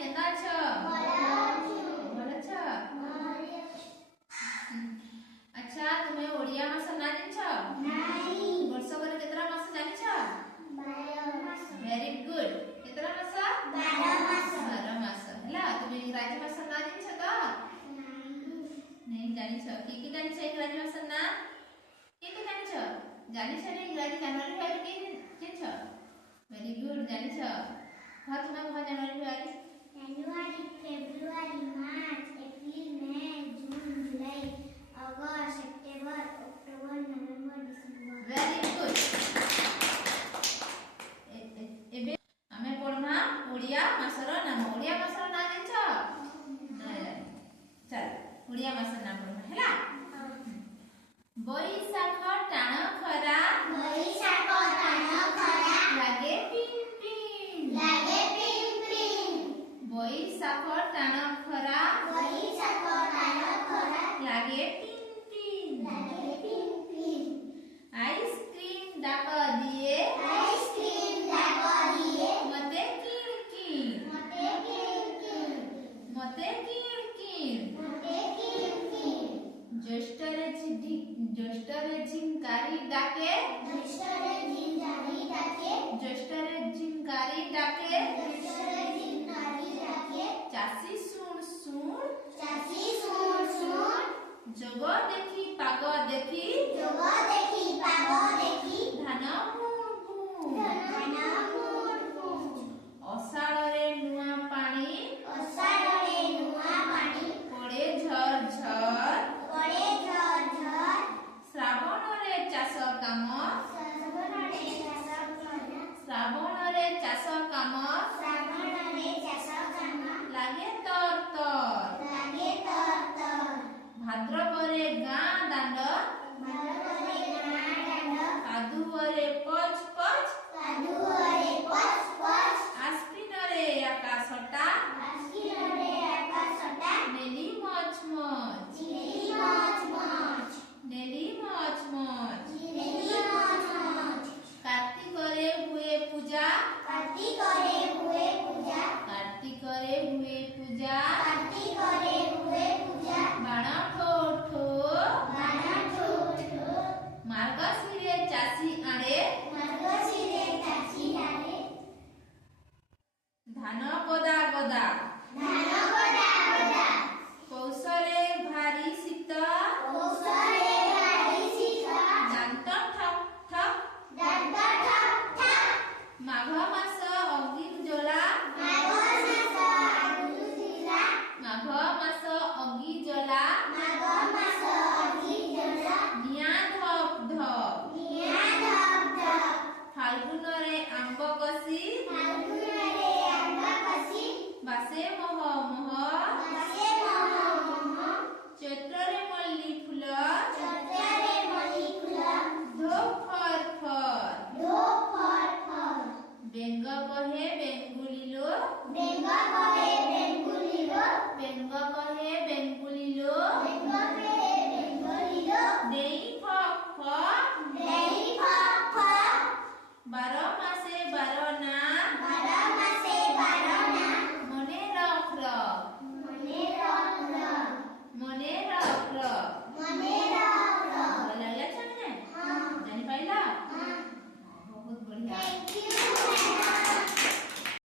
केंदा छ भल छ अच्छा तुम्हें ओडिया मास ना जानि छ नाही वर्ष करे केतरा मास जानि छ 12 मास वेरी गुड केतरा मास 12 मास हला तुम्हें इंग्रजी मास ना जानि छ त नहीं जानि छ की जानि छ इंग्रजी मास ना की जानि छ जानि छ ने इंग्रजी जनवरी फेब्रुआरी की जानि छ वेरी गुड जानि छ हां तुम्हें कह जनवरी फेब्रुआरी मार्च अप्रैल मई जून जुलाई अगस्त सेप्टेम्बर अक्टोबर नवंबर डिसेंबर वेरी गुड एबे हमें पढ़ना ओडिया मासर नाम ओडिया मासर नाम जानि छ नहीं चल ओडिया मासर नाम पढ़ना हैला बैसाख टाण खरा लागे पिन पिन बैसाख टाण खरा लागे पिन पिन आइसक्रीम डाक दिए मते किण ज्येष्ठरे झिंकारी डाके चासी सुन जग देखी पाग देखी धान अषाढ़े नुआ पानी पड़े झर झर श्रावण रे चाष काम लागे तर भाद्रवरे गाँ दांड कादुवरे पच आस्पिन रे आकाशटा नेली मच कार्तिक रे हुए पूजा बाण ठो मार्गशीरे चासी आड़े धान गदा कौशले भारी शीत